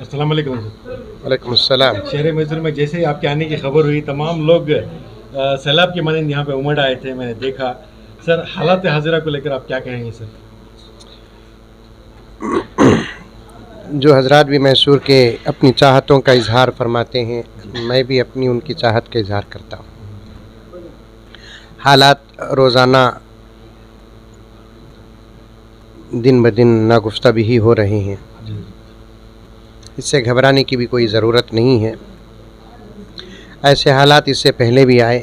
अस्सलाम वालेकुम। वालेकुम अस्सलाम। शहर मैसूर में जैसे ही आपके आने की खबर हुई तमाम लोग सैलाब के मानंद यहाँ पे उमड़ आए थे, मैंने देखा। सर, हालात हाजिरा को लेकर आप क्या कहेंगे सर? जो हजरात भी मैसूर के अपनी चाहतों का इजहार फरमाते हैं, मैं भी अपनी उनकी चाहत का इजहार करता हूँ। हालात रोज़ाना दिन ब दिन नागुफ्ता भी हो रहे हैं, इससे घबराने की भी कोई ज़रूरत नहीं है। ऐसे हालात इससे पहले भी आए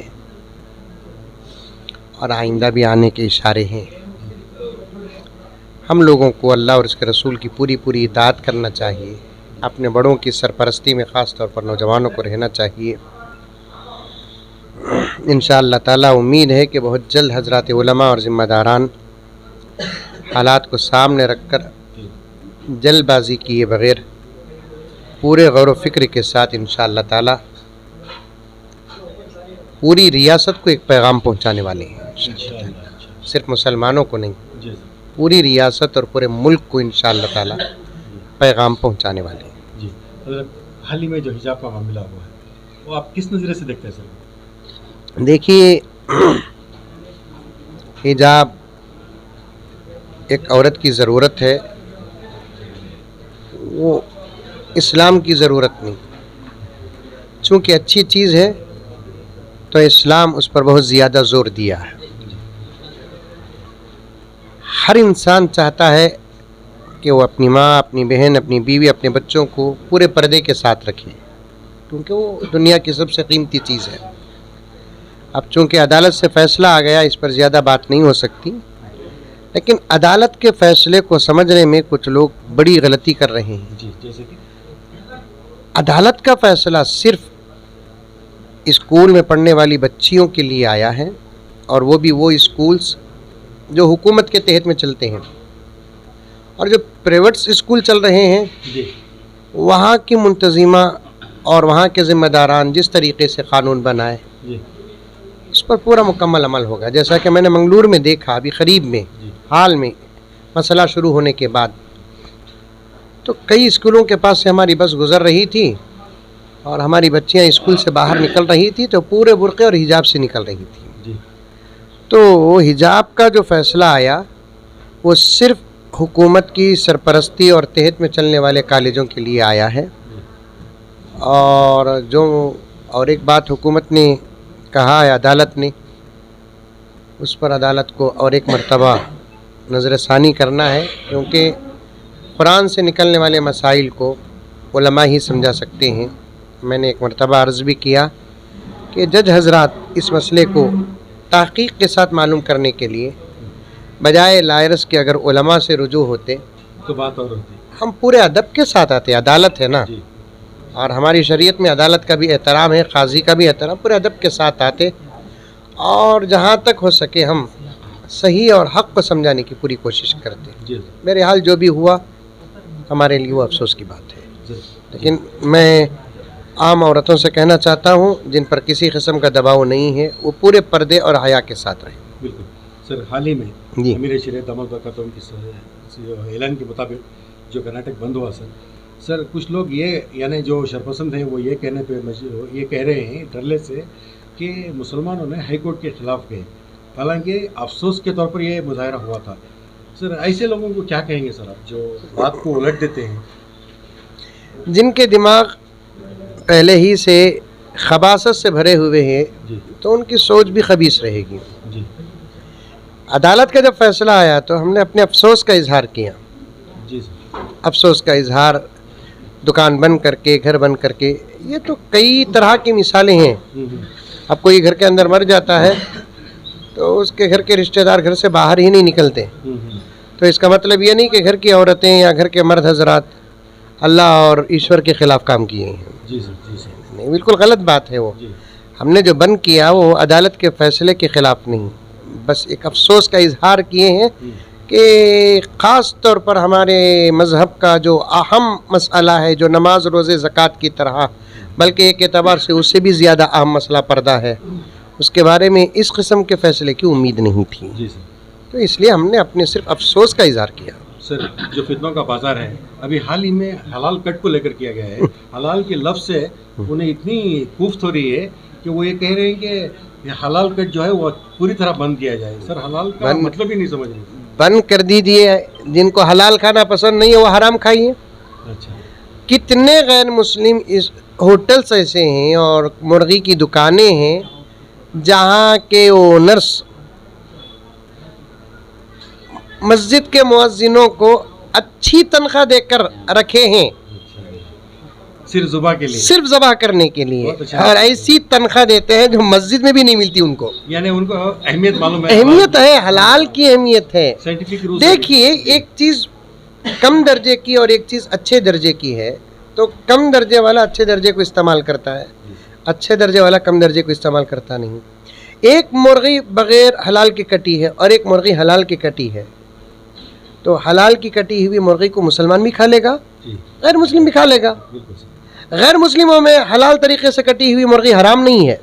और आइंदा भी आने के इशारे हैं। हम लोगों को अल्लाह और उसके रसूल की पूरी इताअत करना चाहिए। अपने बड़ों की सरपरस्ती में ख़ास तौर पर नौजवानों को रहना चाहिए। इंशाअल्लाह ताला उम्मीद है कि बहुत जल्द हज़रात उलमा और ज़िम्मेदारान हालात को सामने रखकर जल्दबाजी किए बग़ैर पूरे गौर व फिक्र के साथ इंशाअल्लाह ताला पूरी रियासत को एक पैगाम पहुंचाने वाले हैं। सिर्फ मुसलमानों को नहीं, पूरी रियासत और पूरे मुल्क को इंशाअल्लाह ताला पैगाम पहुंचाने वाले हैं। जी, हाल ही में जो हिजाब का मामला हुआ है, वो आप किस नज़रिए से देखते हैं सर? देखिए, हिजाब एक औरत की ज़रूरत है, वो इस्लाम की ज़रूरत नहीं। चूँकि अच्छी चीज़ है तो इस्लाम उस पर बहुत ज़्यादा ज़ोर दिया है। हर इंसान चाहता है कि वो अपनी माँ, अपनी बहन, अपनी बीवी, अपने बच्चों को पूरे पर्दे के साथ रखे, क्योंकि वो दुनिया की सबसे कीमती चीज़ है। अब चूँकि अदालत से फ़ैसला आ गया, इस पर ज़्यादा बात नहीं हो सकती, लेकिन अदालत के फ़ैसले को समझने में कुछ लोग बड़ी गलती कर रहे हैं। जी, जैसे कि अदालत का फ़ैसला सिर्फ स्कूल में पढ़ने वाली बच्चियों के लिए आया है, और वो भी वो स्कूल्स जो हुकूमत के तहत में चलते हैं। और जो प्राइवेट स्कूल चल रहे हैं, जी, वहाँ की मुंतज़िमा और वहाँ के ज़िम्मेदारान जिस तरीक़े से क़ानून बनाए, जी, उस पर पूरा मुकम्मल अमल होगा। जैसा कि मैंने मंगलूर में देखा अभी करीब में, हाल में मसला शुरू होने के बाद, तो कई स्कूलों के पास से हमारी बस गुज़र रही थी और हमारी बच्चियां स्कूल से बाहर निकल रही थी तो पूरे बुर्क़े और हिजाब से निकल रही थी। जी, तो हिजाब का जो फ़ैसला आया वो सिर्फ़ हुकूमत की सरपरस्ती और तहत में चलने वाले कॉलेजों के लिए आया है। और एक बात हुकूमत ने कहा है, अदालत ने, उस पर अदालत को और एक मरतबा नज़रसानी करना है, क्योंकि कुरान से निकलने वाले मसाइल को उलमा ही समझा सकते हैं। मैंने एक मरतबा अर्ज़ भी किया कि जज हज़रात इस मसले को तहक़ीक़ के साथ मालूम करने के लिए बजाय लायरस के अगर उलमा से रुजू होते तो बात और होती। हम पूरे अदब के साथ आते। अदालत है ना, जी, और हमारी शरीयत में अदालत का भी एहतराम है, काजी का भी एहतराम, पूरे अदब के साथ आते और जहाँ तक हो सके हम सही और हक़ को समझाने की पूरी कोशिश करते। जी, मेरे हाल जो भी हुआ हमारे लिए वो अफसोस की बात है। जी, लेकिन मैं आम औरतों से कहना चाहता हूँ जिन पर किसी किस्म का दबाव नहीं है, वो पूरे पर्दे और हया के साथ रहें। बिल्कुल। सर, हाल ही में जी। अमीर शरीयत दामद बरकातहू की ऐलान के मुताबिक जो कर्नाटक बंद हुआ सर, कुछ लोग ये यानी जो शरपसंद हैं वो ये कहने पे ये कह रहे हैं डरले से कि मुसलमानों ने हाई कोर्ट के ख़िलाफ़ गए, हालांकि अफसोस के तौर पर ये मुजाहरा हुआ था। सर, ऐसे लोगों को क्या कहेंगे सर आप, जो बात को उलट देते हैं? जिनके दिमाग पहले ही से खबासत से भरे हुए हैं, जी, तो उनकी सोच भी खबीस रहेगी। जी, अदालत का जब फ़ैसला आया तो हमने अपने अफसोस का इजहार किया। जी सर, अफसोस का इजहार दुकान बंद करके, घर बंद करके, ये तो कई तरह की मिसालें हैं। अब कोई घर के अंदर मर जाता है तो उसके घर के रिश्तेदार घर से बाहर ही नहीं निकलते, तो इसका मतलब ये नहीं कि घर की औरतें या घर के मर्द हजरात अल्लाह और ईश्वर के ख़िलाफ़ काम किए हैं। जी सर, जी सर, नहीं, बिल्कुल गलत बात है वो। जी, हमने जो बंद किया वो अदालत के फ़ैसले के ख़िलाफ़ नहीं, बस एक अफसोस का इजहार किए हैं कि ख़ास तौर पर हमारे मज़हब का जो अहम मसला है, जो नमाज रोज़े ज़कात की तरह, बल्कि एक एतबार से उससे भी ज़्यादा अहम मसला पर्दा है, उसके बारे में इस किस्म के फ़ैसले की उम्मीद नहीं थी। जी सर। तो इसलिए हमने अपने सिर्फ अफसोस का इजहार किया। सर जो फितनों का बाजार है अभी हाल ही में हलाल कट को लेकर किया गया है, हलाल के लफ्ज़ से उन्हें इतनी कुफ्त हो रही है कि वो ये कह रहे हैं कि ये हलाल कट जो है वो पूरी तरह बंद किया जाए। सर हलाल का मतलब ही नहीं समझ रहे। बंद कर दीजिए, जिनको हलाल खाना पसंद नहीं है वो हराम खाइए। अच्छा, कितने गैर मुस्लिम इस होटल्स ऐसे हैं और मुर्गी की दुकानें हैं जहाँ के ओनर्स मस्जिद के मुअज्जिनों को अच्छी तनख्वाह देकर रखे हैं सिर्फ ज़ुबा के लिए, सिर्फ ज़बह करने के लिए, बहुत अच्छा। और ऐसी तनख्वाह देते हैं जो मस्जिद में भी नहीं मिलती उनको। यानी उनको अहमियत मालूम है, अहमियत है, हलाल की अहमियत है। Scientific rule. देखिए, एक चीज़ कम दर्जे की और एक चीज़ अच्छे दर्जे की है, तो कम दर्जे वाला अच्छे दर्जे को इस्तेमाल करता है, अच्छे दर्जे वाला कम दर्जे को इस्तेमाल करता नहीं। एक मुर्गी बग़ैर हलाल की कटी है और एक मुर्गी हलाल की कटी है, तो हलाल की कटी हुई मुर्गी को मुसलमान भी खा लेगा, गैर मुस्लिम भी खा लेगा। गैर मुस्लिमों में हलाल तरीके से कटी हुई मुर्गी हराम नहीं है,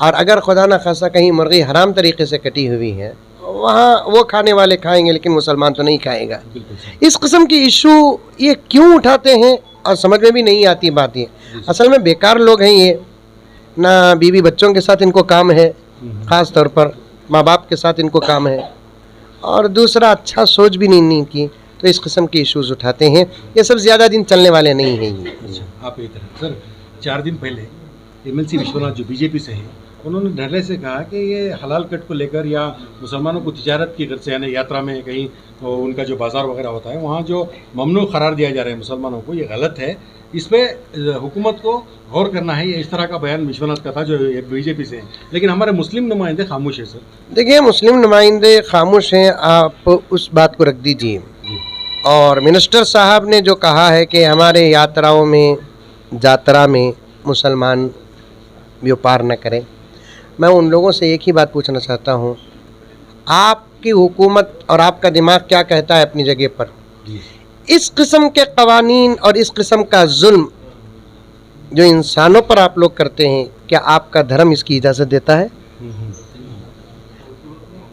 और अगर खुदा न खासा कहीं मुर्गी हराम तरीके से कटी हुई है वहाँ वो खाने वाले खाएंगे लेकिन मुसलमान तो नहीं खाएगा। इस किस्म की इशू ये क्यों उठाते हैं और समझ में भी नहीं आती बात। ये असल में बेकार लोग हैं, ये ना बीवी बच्चों के साथ इनको काम है, ख़ास तौर पर माँ बाप के साथ इनको काम है, और दूसरा अच्छा सोच भी नहीं की, तो इस किस्म के इश्यूज़ उठाते हैं। ये सब ज़्यादा दिन चलने वाले नहीं हैं ये। अच्छा, आप एक तरह सर 4 दिन पहले MLC विश्वनाथ जो बीजेपी से हैं उन्होंने धरले से कहा कि ये हलाल कट को लेकर या मुसलमानों को तिजारत की गर्ज से यानी यात्रा में कहीं तो उनका जो बाज़ार वगैरह होता है वहाँ जो ममनू करार दिया जा रहा है मुसलमानों को, ये गलत है, इस पर हुकूमत को गौर करना है। ये इस तरह का बयान विश्वनाथ का था जो बीजेपी से है, लेकिन हमारे मुस्लिम नुमाइंदे खामोश है। सर देखिए, मुस्लिम नुमाइंदे खामोश हैं, आप उस बात को रख दीजिए। और मिनिस्टर साहब ने जो कहा है कि हमारे यात्रा में मुसलमान व्यापार न करें, मैं उन लोगों से एक ही बात पूछना चाहता हूँ, आपकी हुकूमत और आपका दिमाग क्या कहता है अपनी जगह पर? इस किस्म के कवानीन और इस किस्म का जुल्म जो इंसानों पर आप लोग करते हैं, क्या आपका धर्म इसकी इजाज़त देता है?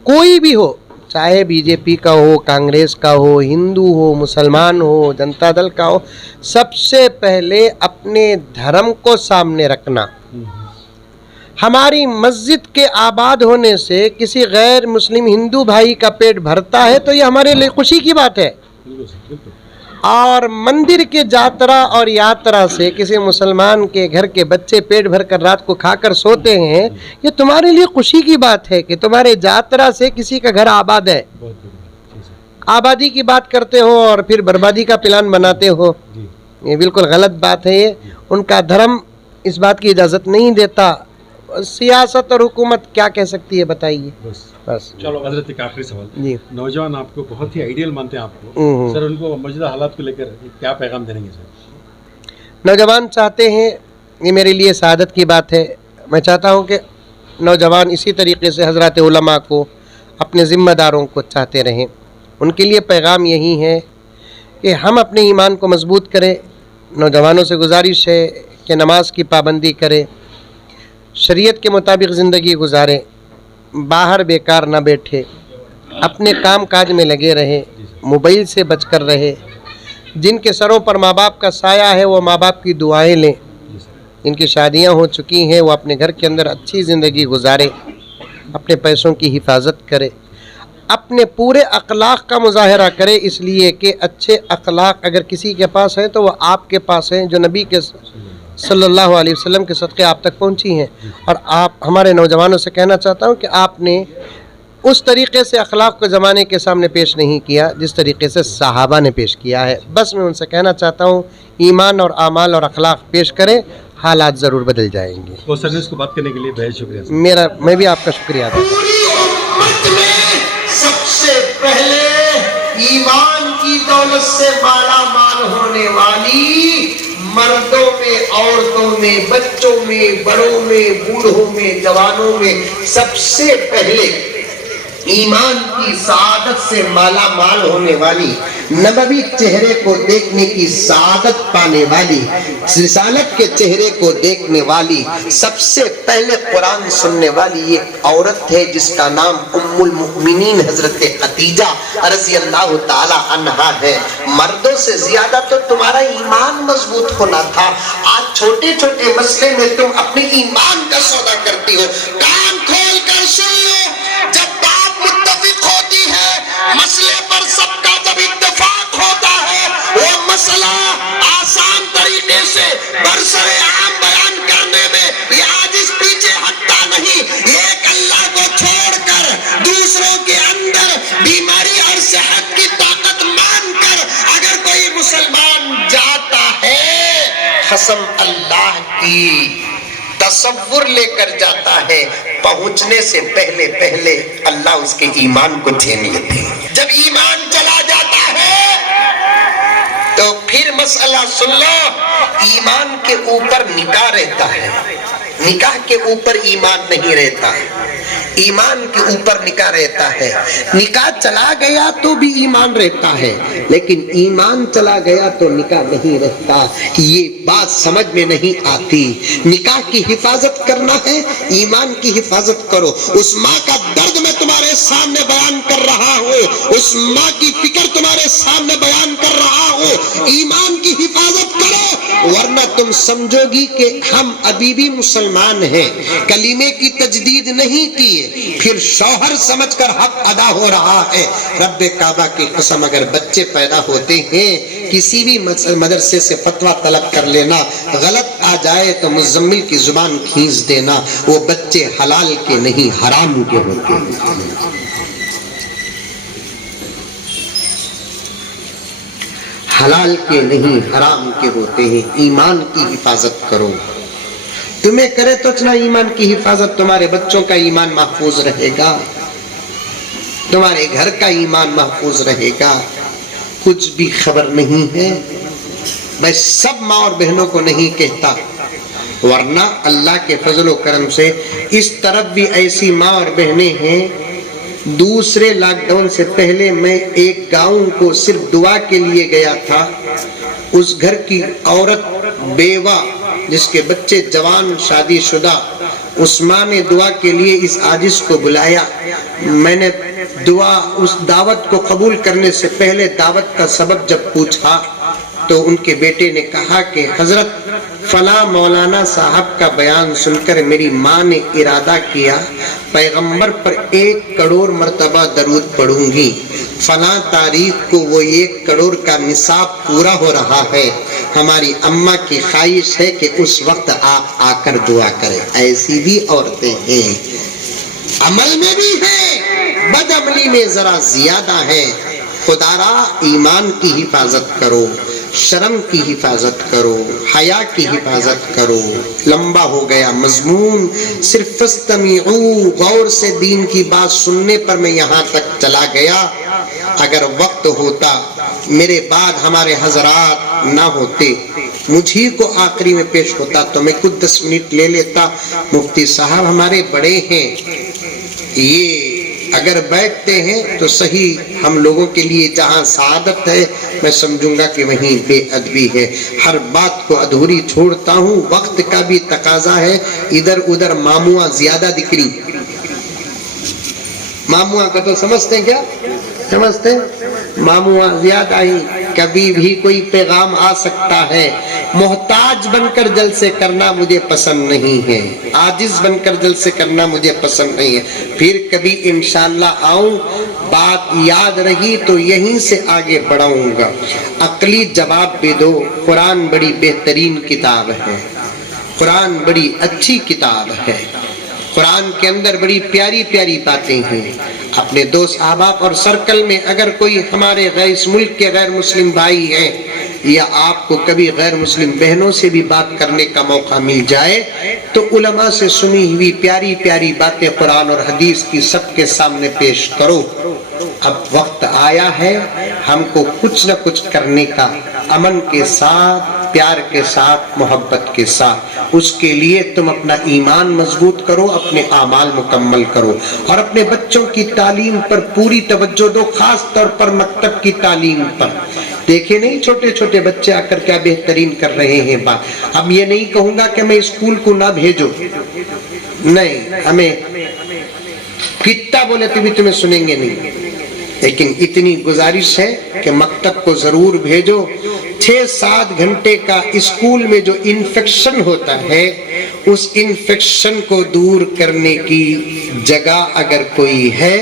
कोई भी हो, चाहे बीजेपी का हो, कांग्रेस का हो, हिंदू हो, मुसलमान हो, जनता दल का हो, सबसे पहले अपने धर्म को सामने रखना। हमारी मस्जिद के आबाद होने से किसी गैर मुस्लिम हिंदू भाई का पेट भरता है तो ये हमारे लिए खुशी की बात है, और मंदिर के जातरा और यात्रा से किसी मुसलमान के घर के बच्चे पेट भर कर रात को खाकर सोते हैं, ये तुम्हारे लिए खुशी की बात है कि तुम्हारे जातरा से किसी का घर आबाद है। आबादी की बात करते हो और फिर बर्बादी का प्लान बनाते हो, ये बिल्कुल गलत बात है। ये उनका धर्म इस बात की इजाज़त नहीं देता। सियासत और हुकूमत क्या कह सकती है, बताइए। बस चलो, हजरत एक आखिरी सवाल जी। नौजवान आपको बहुत ही आइडियल मानते हैं आपको, सर उनको मौजूदा हालात को लेकर क्या पैगाम देंगे सर? नौजवान चाहते हैं, ये मेरे लिए सआदत की बात है, मैं चाहता हूँ कि नौजवान इसी तरीके से हज़रत उलमा को, अपने ज़िम्मेदारों को चाहते रहें। उनके लिए पैगाम यही है कि हम अपने ईमान को मजबूत करें। नौजवानों से गुजारिश है कि नमाज की पाबंदी करें, शरीयत के मुताबिक ज़िंदगी गुजारें, बाहर बेकार ना बैठे, अपने काम काज में लगे रहे, मोबाइल से बचकर रहे। जिनके सरों पर माँ बाप का साया है वो माँ बाप की दुआएं लें। जिनकी शादियाँ हो चुकी हैं वो अपने घर के अंदर अच्छी ज़िंदगी गुजारें, अपने पैसों की हिफाजत करें, अपने पूरे अखलाक का मुजाहरा करें, इसलिए कि अच्छे अखलाक अगर किसी के पास हैं तो वो आपके पास हैं, जो नबी के सल्लल्लाहु अलैहि वसल्लम के सदक़े आप तक पहुंची हैं। और आप हमारे नौजवानों से कहना चाहता हूं कि आपने उस तरीक़े से अखलाक को ज़माने के सामने पेश नहीं किया जिस तरीक़े से सहाबा ने पेश किया है। बस मैं उनसे कहना चाहता हूं, ईमान और आमाल और अखलाक पेश करें, हालात ज़रूर बदल जाएंगे। और सर इसको बात करने के लिए बहुत शुक्रिया। मैं भी आपका शुक्रिया अदा करता हूं। सबसे पहले ईमान की दौलत से माला माल होने वाली मर्दों में, औरतों में, बच्चों में, बड़ों में, बूढ़ों में, जवानों में सबसे पहले ایمان کی سعادت سے مالا مال ہونے والی، نبوی چہرے کو دیکھنے کی سعادت پانے والی، رسالت کے چہرے کو دیکھنے والی، سب سے پہلے قرآن سننے والی ایک عورت ہے جس کا نام ام المؤمنین حضرت خدیجہ رضی اللہ تعالی عنہا ہے۔ مردوں سے زیادہ تو تمہارا ایمان مضبوط ہونا تھا، آج چھوٹے چھوٹے مسئلے میں تم اپنے ایمان کا سودا کرتی ہو۔ کان کھول کر سن لو، جب بات متفق ہوتی ہے مسئلے پر، سب کا جب اتفاق ہوتا ہے، وہ مسئلہ آسان طریقے سے برسر عام بیان کرنے میں یہ عاجز پیچھے ہٹتا نہیں۔ ایک اللہ کو چھوڑ کر دوسروں کے اندر بیماری اور صحت کی طاقت مان کر اگر کوئی مسلمان جاتا ہے، قسم اللہ کی تصور لے کر جاتا ہے، پہنچنے سے پہلے پہلے اللہ اس کے ایمان کو چھین لیتے ہیں۔ جب ایمان چلا جاتا ہے تو پھر مسئلہ سن لو، ایمان کے اوپر نکاح رہتا ہے، نکاح کے اوپر ایمان نہیں رہتا، ایمان کے اوپر نکاح رہتا ہے۔ نکاح چلا گیا تو بھی ایمان رہتا ہے، لیکن ایمان چلا گیا تو نکاح نہیں رہتا۔ یہ بات سمجھ میں نہیں آتی۔ نکاح کی حفاظت کرنا ہے، ایمان کی حفاظت کرو۔ اس ماں کا درد میں تمہارے سامنے بیان کر رہا ہوں، اس ماں کی فکر تمہارے سامنے بیان کر رہا ہوں۔ ایمان کی حفاظت کرو، ورنہ تم سمجھو گی کہ ہم ابھی بھی مسلمان ہیں، کلمے کی تجدید نہیں کیے، پھر شوہر سمجھ کر حق ادا ہو رہا ہے۔ رب کعبہ کی قسم، اگر بچے پیدا ہوتے ہیں کسی بھی مدرسے سے فتویٰ طلب کر لینا، غلط آ جائے تو مزمل کی زبان کھینچ دینا، وہ بچے حلال کے نہیں حرام کے ہوتے ہیں۔ حلال کے نہیں حرام کے ہوتے ہیں۔ ایمان کی حفاظت کرو، تمہیں کرے تو اتنا ایمان کی حفاظت، تمہارے بچوں کا ایمان محفوظ رہے گا، تمہارے گھر کا ایمان محفوظ رہے گا۔ کچھ بھی خبر نہیں ہے، میں سب ماں اور بہنوں کو نہیں کہتا، ورنہ اللہ کے فضل و کرم سے اس طرف بھی ایسی ماں اور بہنیں ہیں۔ دوسرے لاک ڈاؤن سے پہلے میں ایک گاؤں کو صرف دعا کے لیے گیا تھا، اس گھر کی عورت بیوہ جس کے بچے جوان شادی شدہ، اس ماں نے دعا کے لیے اس عاجز کو بلایا۔ میں نے اس دعوت کو قبول کرنے سے پہلے دعوت کا سبب جب پوچھا تو ان کے بیٹے نے کہا کہ حضرت فلاں مولانا صاحب کا بیان سن کر میری ماں نے ارادہ کیا پیغمبر پر 1 کروڑ مرتبہ درود پڑھوں گی، فلاں تاریخ کو وہ 1 کروڑ کا نصاب پورا ہو رہا ہے، ہماری اماں کی خواہش ہے کہ اس وقت آپ آ کر دعا کریں۔ ایسی بھی عورتیں ہیں، عمل میں بھی ہیں، بد عملی میں ذرا زیادہ ہے۔ خدارا ایمان کی حفاظت کرو، شرم کی حفاظت کرو، حیا کی حفاظت کرو۔ لمبا ہو گیا مضمون، صرف فاستمعوا، غور سے دین کی بات سننے پر میں یہاں تک چلا گیا۔ اگر وقت ہوتا، میرے بعد ہمارے حضرات نہ ہوتے، مجھے کو آخری میں پیش ہوتا تو میں خود 10 منٹ لے لیتا۔ مفتی صاحب ہمارے بڑے ہیں، یہ اگر بیٹھتے ہیں تو صحیح ہم لوگوں کے لیے جہاں سعادت ہے میں سمجھوں گا کہ وہیں بے ادبی ہے۔ ہر بات کو ادھوری چھوڑتا ہوں، وقت کا بھی تقاضا ہے۔ ادھر ادھر ماموآں زیادہ دکھ رہی، ماموآں کا تو سمجھتے ہیں، کیا سمجھتے ہیں؟ ماموآں زیادہ ہی، کبھی بھی کوئی پیغام آ سکتا ہے۔ محتاج بن کر جلسے کرنا مجھے پسند نہیں ہے، عاجز بن کر جلسے کرنا مجھے پسند نہیں ہے۔ پھر کبھی انشاءاللہ آؤں، بات یاد رہی تو یہیں سے آگے بڑھاؤں گا۔ عقلی جواب بھی دو، قرآن بڑی بہترین کتاب ہے، قرآن بڑی اچھی کتاب ہے، قرآن کے اندر بڑی پیاری پیاری باتیں ہیں۔ اپنے دوست احباب اور سرکل میں اگر کوئی ہمارے اس ملک کے غیر مسلم بھائی ہیں، یا آپ کو کبھی غیر مسلم بہنوں سے بھی بات کرنے کا موقع مل جائے تو علماء سے سنی ہوئی پیاری پیاری باتیں قرآن اور حدیث کی سب کے سامنے پیش کرو۔ اب وقت آیا ہے ہم کو کچھ نہ کچھ کرنے کا، امن کے ساتھ پیار کے ساتھ، محبت کے ساتھ۔ اس کے لیے تم اپنا ایمان مضبوط کرو، اپنے اعمال مکمل کرو، اور اپنے بچوں کی تعلیم پر پوری توجہ دو، خاص طور پر مکتب کی تعلیم پر۔ دیکھیں نہیں چھوٹے چھوٹے بچے آ کر کیا بہترین کر رہے ہیں بات۔ اب یہ نہیں کہوں گا کہ میں اسکول کو نہ بھیجو، نہیں، ہمیں کتنا بولے تو بھی تمہیں سنیں گے نہیں، لیکن اتنی گزارش ہے کہ مکتب کو ضرور بھیجو۔ 6-7 گھنٹے کا اسکول میں جو انفیکشن ہوتا ہے، اس انفیکشن کو دور کرنے کی جگہ اگر کوئی ہے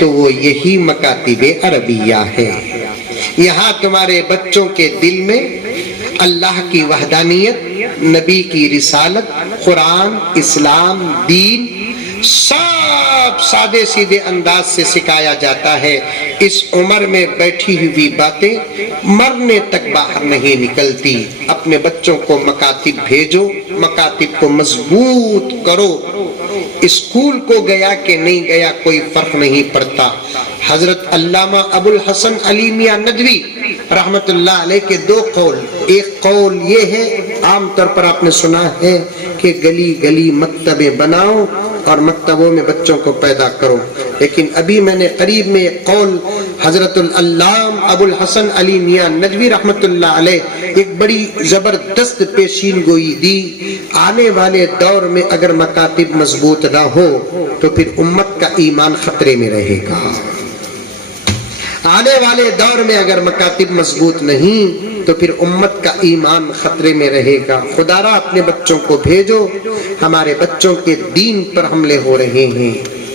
تو وہ یہی مکاتب عربیہ ہے۔ یہاں تمہارے بچوں کے دل میں اللہ کی وحدانیت، نبی کی رسالت، قرآن، اسلام، دین سب سادے سیدھے انداز سے سکھایا جاتا ہے۔ اس عمر میں بیٹھی ہوئی باتیں مرنے تک باہر نہیں نکلتی۔ اپنے بچوں کو مکاتب بھیجو، مکاتب کو مضبوط کرو۔ اسکول کو گیا کہ نہیں گیا کوئی فرق نہیں پڑتا۔ حضرت علامہ ابو الحسن علی میاں ندوی رحمت اللہ علیہ کے 2 قول، ایک قول یہ ہے، عام طور پر آپ نے سنا ہے کہ گلی گلی مکتبیں بناؤ اور مکتبوں میں بچوں کو پیدا کرو، لیکن ابھی میں نے قریب میں ایک قول حضرت العلامہ ابو الحسن علی میاں ندوی رحمت اللہ علیہ ایک بڑی زبردست پیشین گوئی دی۔ آنے والے دور میں اگر مکاتب مضبوط نہ ہو تو پھر امت کا ایمان خطرے میں رہے گا۔ آنے والے دور میں اگر مکاتب مضبوط نہیں تو پھر امت کا ایمان خطرے میں رہے گا۔ خدا را اپنے بچوں کو بھیجو۔ ہمارے بچوں کے دین پر حملے ہو رہے ہیں،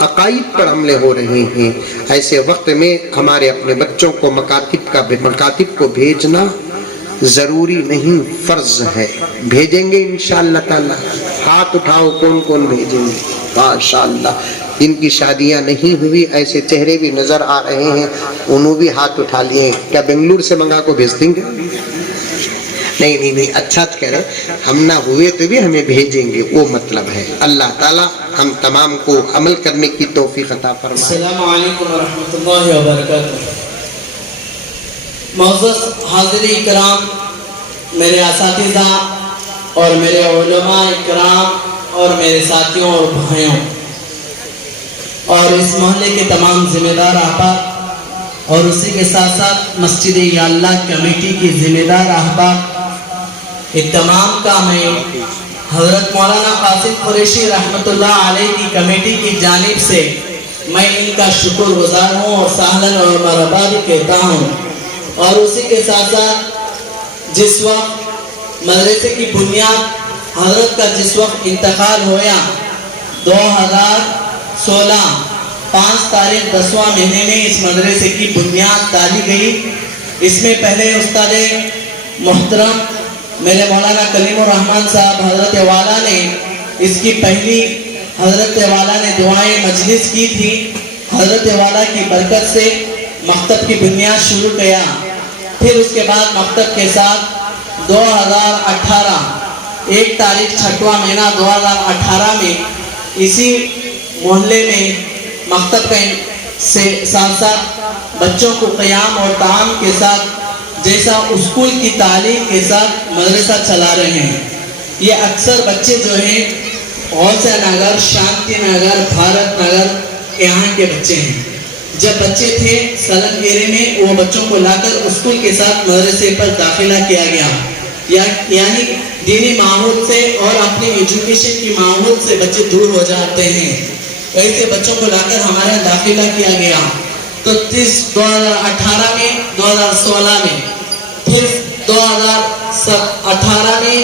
عقائد پر حملے ہو رہے ہیں۔ ایسے وقت میں ہمارے اپنے بچوں کو مکاتب کو بھیجنا ضروری نہیں، فرض ہے۔ بھیجیں گے انشاءاللہ تعالی؟ ہاتھ اٹھاؤ کون کون بھیجیں گے؟ ماشاءاللہ۔ جن کی شادیاں نہیں ہوئی ایسے چہرے بھی نظر آ رہے ہیں، انہوں بھی ہاتھ اٹھا لیے۔ کیا بنگلور سے منگا کو بھیج دیں گے؟ نہیں، اچھا کہہ رہے، ہم نہ ہوئے تو بھی ہمیں بھیجیں گے، وہ مطلب ہے۔ اللہ تعالی ہم تمام کو عمل کرنے کی توفیق عطا فرمائے۔ السلام علیکم ورحمۃ اللہ وبرکاتہ۔ معزز حاضرین کرام، میرے اساتذہ اور میرے علماء کرام اور میرے ساتھیوں اور بھائیوں اور اس محلے کے تمام ذمہ دار احباب اور اسی کے ساتھ ساتھ مسجد یا اللہ کمیٹی کی ذمہ دار احباب، یہ تمام کا میں حضرت مولانا قاسم قریشی رحمت اللہ علیہ کی کمیٹی کی جانب سے میں ان کا شکر گزار ہوں اور سہلاً اور مرحبا بھی کہتا ہوں۔ اور اسی کے ساتھ ساتھ جس وقت مدرسے کی بنیاد حضرت کا جس وقت انتقال ہوا 2016 5 تاریخ 10واں مہینے میں اس مدرسے کی بنیاد ڈالی گئی۔ اس میں پہلے استاد محترم میرے مولانا کلیم الرحمن صاحب حضرت والا نے اس کی پہلی حضرت والا نے دعائیں مجلس کی تھی۔ حضرت والا کی برکت سے مکتب کی بنیاد شروع کیا۔ پھر اس کے بعد مکتب کے ساتھ 2018 1 تاریخ 6واں مہینہ 2018 میں اسی محلے میں مکتب کا ساتھ ساتھ بچوں کو قیام اور تعام کے ساتھ جیسا اسکول کی تعلیم کے ساتھ مدرسہ چلا رہے ہیں۔ یہ اکثر بچے جو ہیں غوثیہ نگر، شانتی نگر، بھارت نگر یہاں کے بچے ہیں۔ جب بچے تھے سلن ایرے میں وہ بچوں کو لا کر اسکول کے ساتھ مدرسے پر داخلہ کیا گیا، یعنی دینی ماحول سے اور اپنے ایجوکیشن کی ماحول سے بچے دور ہو جاتے ہیں، ایسے بچوں کو لا کر ہمارے داخلہ کیا گیا۔ تو 2018 میں 2016 میں پھر 2018 میں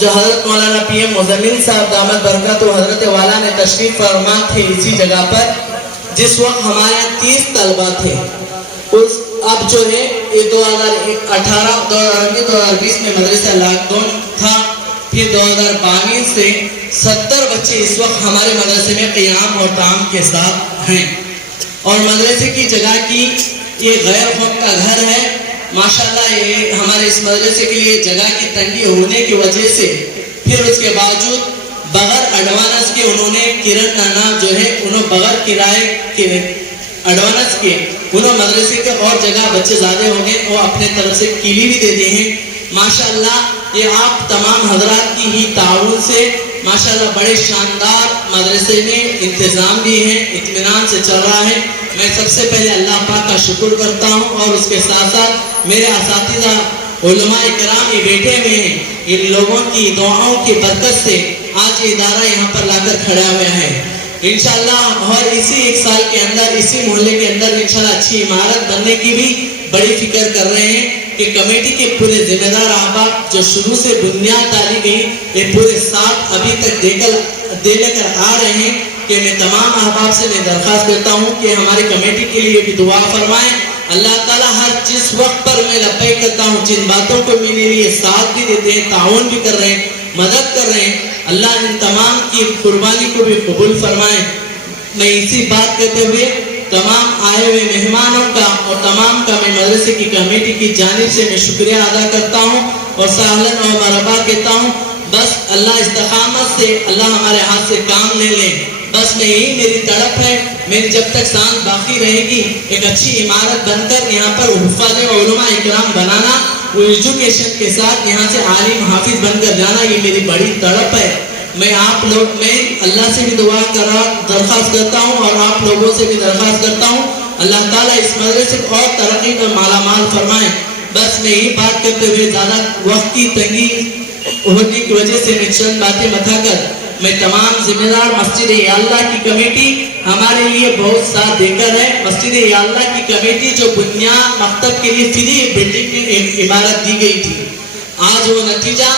جو حضرت مولانا پی ایم مزمل صاحب دامت برکات و حضرت والا نے تشریف فرما تھے اسی جگہ پر، جس وقت ہمارے 30 طلبہ تھے۔ اب جو ہے یہ 2018 2020 میں مدرسہ لاک ڈاؤن تھا، پھر 2022 سے 70 بچے اس وقت ہمارے مدرسے میں قیام اور تعام کے ساتھ ہیں۔ اور مدرسے کی جگہ کی یہ غیر خوف کا گھر ہے ماشاءاللہ۔ یہ ہمارے اس مدرسے کے لیے جگہ کی تنگی ہونے کی وجہ سے پھر اس کے باوجود بغیر ایڈوانس کے انہوں نے کرن نانا جو ہے انہوں بغیر کرائے کے ایڈوانس کے انہوں مدرسے کے اور جگہ بچے زیادہ ہو گئے وہ اپنے طرف سے کیلی بھی دے دی ہیں माशाअल्लाह ये आप तमाम हजरात की ही ताउन से माशाअल्लाह बड़े शानदार मदरसे में इंतज़ाम भी है, इत्मीनान से चल रहा है। मैं सबसे पहले अल्लाह पाक का शुक्र करता हूँ और उसके साथ साथ मेरे असातिज़ा उलमाए किराम ये बैठे हुए हैं, इन लोगों की दुआओं की बरकत से आज ये इदारा यहाँ पर लाकर खड़ा हुआ है। इंशाअल्लाह और इसी एक साल के अंदर इसी मोहल्ले के अंदर इंशाअल्लाह अच्छी इमारत बनने की भी बड़ी फिक्र कर रहे हैं कि कमेटी के पूरे जिम्मेदार अहबाब जो शुरू से बुनियाद डाली गई ये पूरे साथ अभी तक दे लेकर आ रहे हैं कि मैं तमाम अहबाब से मैं दरख्वास्त करता हूँ कि हमारी कमेटी के लिए भी दुआ फरमाएं। अल्लाह ताला हर जिस वक्त पर मैं लब्बैक करता हूँ, जिन बातों को मेरे लिए साथ भी देते हैं, ताउन भी कर रहे हैं, मदद कर रहे हैं, अल्लाह इन तमाम की कुर्बानी को भी कबूल फरमाए। मैं इसी बात कहते हुए तमाम आए हुए मेहमानों का और तमाम का मैं मदरसे की कमेटी की जानिब से मैं शुक्रिया अदा करता हूँ और साहलन और मरहबा कहता हूँ। बस अल्लाह इस्तकामत से अल्लाह हमारे हाथ से काम ले लें, बस मैं यही मेरी तड़प है। मेरी जब तक सांस बाकी रहेगी एक अच्छी इमारत बनकर यहाँ पर हुफ़ाज़ व उलमा इकराम बनाना, वो एजुकेशन के साथ यहाँ से आलिम हाफिज बनकर जाना, ये मेरी बड़ी तड़प है। मैं अल्लाह से भी दुआ दरख्वास्त करता हूँ और आप लोगों से भी दरख्वास्त करता हूँ अल्लाह ताला इस मदरसे को और तरक्की में मालामाल फरमाए। बस मैं यही बात करते हुए ज़्यादा वक्त की तंगी होने की वजह से मैं चंद बातें बता कर मैं तमाम जिम्मेदार मस्जिद या अल्लाह की कमेटी हमारे लिए बहुत साथ देकर है। मस्जिद या अल्लाह की कमेटी जो बुनियाद मकतब के लिए फ्री बिल्डिंग की इमारत दी गई थी, आज वो नतीजा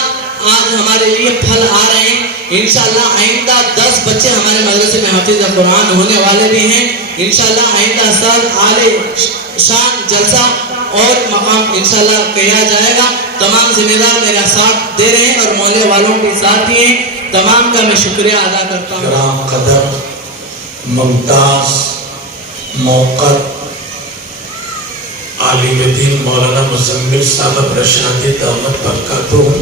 आज हमारे लिए फल आ रहे हैं। इंशाअल्लाह आइंदा 10 बच्चे हमारे मदरसे में हाफिज कुरान होने वाले भी हैं। इंशाअल्लाह आइंदा साल आले शान जलसा और मकाम इंशाअल्लाह किया जाएगा। तमाम जिम्मेदार मेरा साथ दे रहे हैं और मोहल्ले वालों के साथ ही हैं। तमाम का मैं शुक्रिया अदा करता हूँ। कराम कदर मुमताज मौक़र आलिम दीन मौलाना मुज़म्मिल साहब रशादी दामत बरकातुहू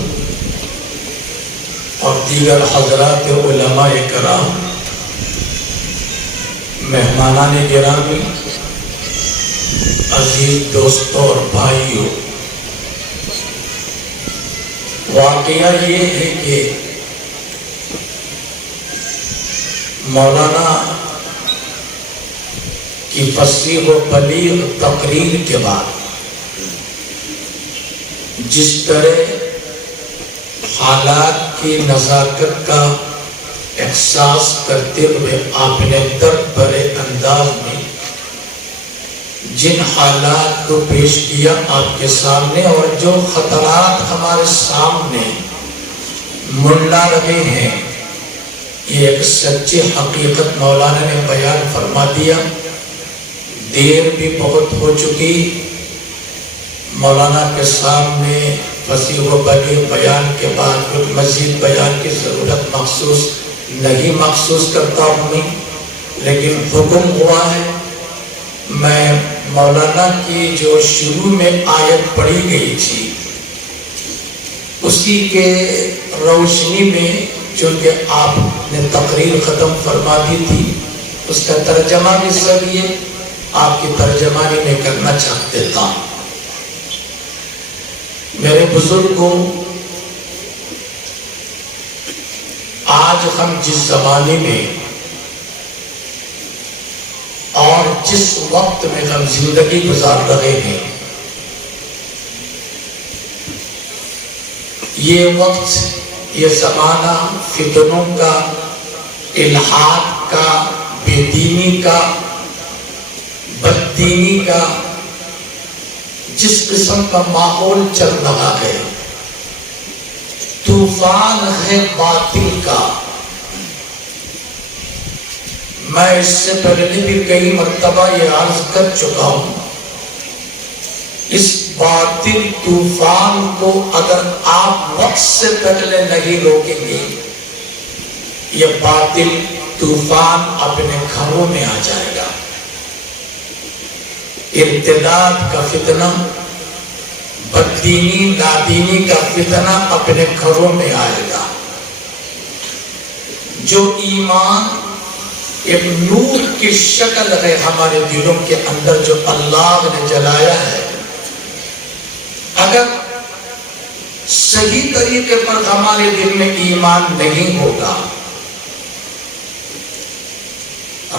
और दीगर हज़रात उलमाए किराम, मेहमानान गिरामी, अजीज दोस्तों और भाइयों, वाक़या ये है कि मौलाना की फसीह व बलीग तकरीर के बाद जिस तरह हालात की नज़ाकत का एहसास करते हुए आपने दर्द भरे अंदाज में जिन हालात को पेश किया आपके सामने और जो खतरात हमारे सामने मुंडा रहे हैं, ये एक सच्ची हकीकत मौलाना ने बयान फरमा दिया। देर भी बहुत हो चुकी, मौलाना के सामने फसीह व बलीग बयान के बाद कुछ मज़ीद बयान की ज़रूरत नहीं महसूस करता हूँ मैं, लेकिन हुक्म हुआ है। मैं मौलाना की जो शुरू में आयत पढ़ी गई थी उसी के रोशनी में चूँकि आपने तकरीर ख़त्म फरमा दी थी, उसका तर्जमा भी सब ये आपकी तर्जमानी में करना चाहते था। मेरे बुजुर्गों, आज हम जिस ज़माने में और जिस वक्त में हम जिंदगी गुजार रहे हैं, ये वक्त, ये ज़माना फितनों का, इल्हाद का, बेदीनी का, बददीनी का, जिस किस्म का माहौल चल रहा है, तूफान है बातिल का। मैं इससे पहले भी कई मर्तबा ये अर्ज कर चुका हूं, इस बातिल तूफान को अगर आप वक्त से पहले नहीं रोकेंगे, ये बातिल तूफान अपने घरों में आ जाएगा। इर्तिदाद का फितना, बददीनी नादीनी का फितना अपने घरों में आएगा। जो ईमान एक नूर की शक्ल है हमारे दिलों के अंदर जो अल्लाह ने जलाया है, अगर صحیح طریقے پر ہمارے دل میں ایمان نہیں ہوگا،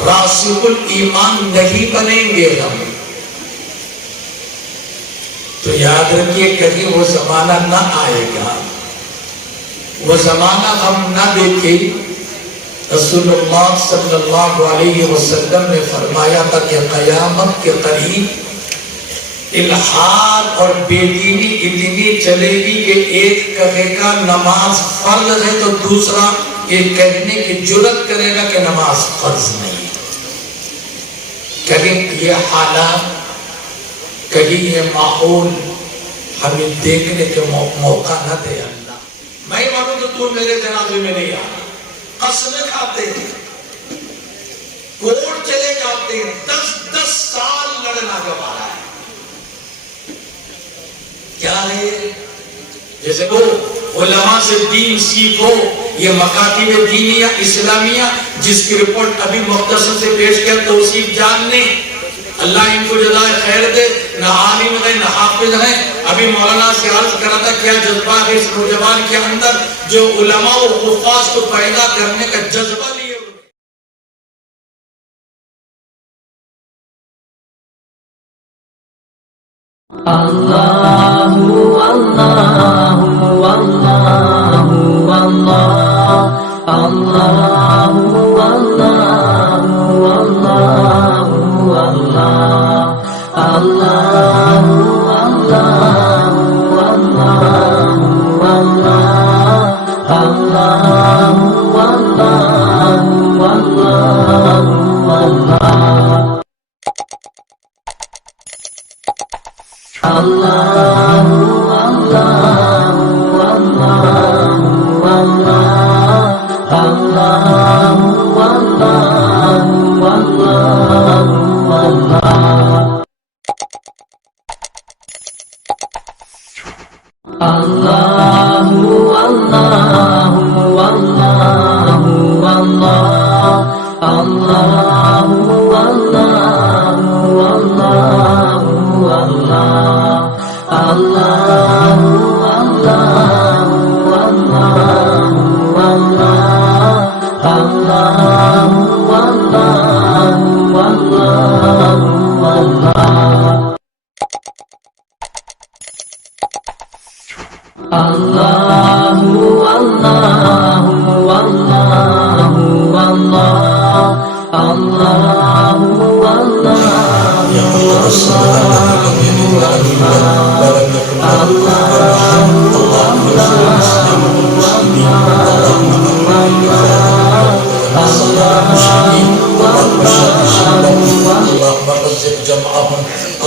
راسخ الایمان نہیں بنیں گے ہم، تو یاد رکھیے کہیں وہ زمانہ نہ آئے گا، وہ زمانہ ہم نہ دیکھیں۔ رسول اللہ صلی اللہ علیہ وسلم نے فرمایا تھا کہ قیامت کے قریب الحاد اور بے دینی اتنی چلے گی کہ ایک کہے گا نماز فرض ہے تو دوسرا یہ کہنے کی جرت کرے گا کہ نماز فرض نہیں۔ کہیں یہ حالات، کہیں یہ ماحول ہمیں دیکھنے کے موقع نہ دے اللہ۔ میں مانوں تو میرے جنازے میں نہیں آنا، قسمیں کھاتے ہیں، کوٹ چلے جاتے ہیں، 10 سال لڑنا گوارا ہے۔ کیا ہے؟ جیسے وہ علماء سے دین سیکھو، یہ مکاتب دینیہ اسلامیہ جس کی رپورٹ ابھی مختصر سے پیش کیا توصیف جان نے، اللہ ان کو جزائے خیر دے، نہ عالم ہے نہ حافظ ہے۔ ابھی مولانا سے عرض کرا تھا کیا جذبہ ہے اس نوجوان کے اندر جو علماء و حفاظ کو پیدا کرنے کا جذبہ لیے۔ اللہ اللہ اللہ اللہ اللہ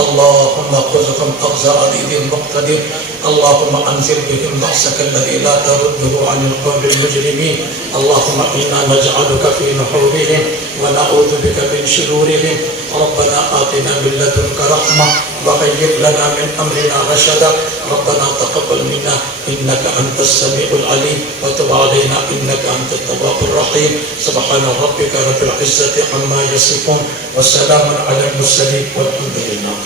اللهم خذهم أخذ عزيز مقتدر اللهم أنزل بهم بأسك الذي لا ترده عن القوم المجرمين اللهم إنا نجعلك في نحورهم ونعوذ بك من شرورهم ربنا آتنا من لدنك رحمة وهيئ لنا من أمرنا رشدا ربنا تقبل منا إنك أنت السميع العليم وتب علينا إنك أنت التواب الرحيم سبحان ربك رب العزة عما يصفون وسلام على المرسلين والحمد لله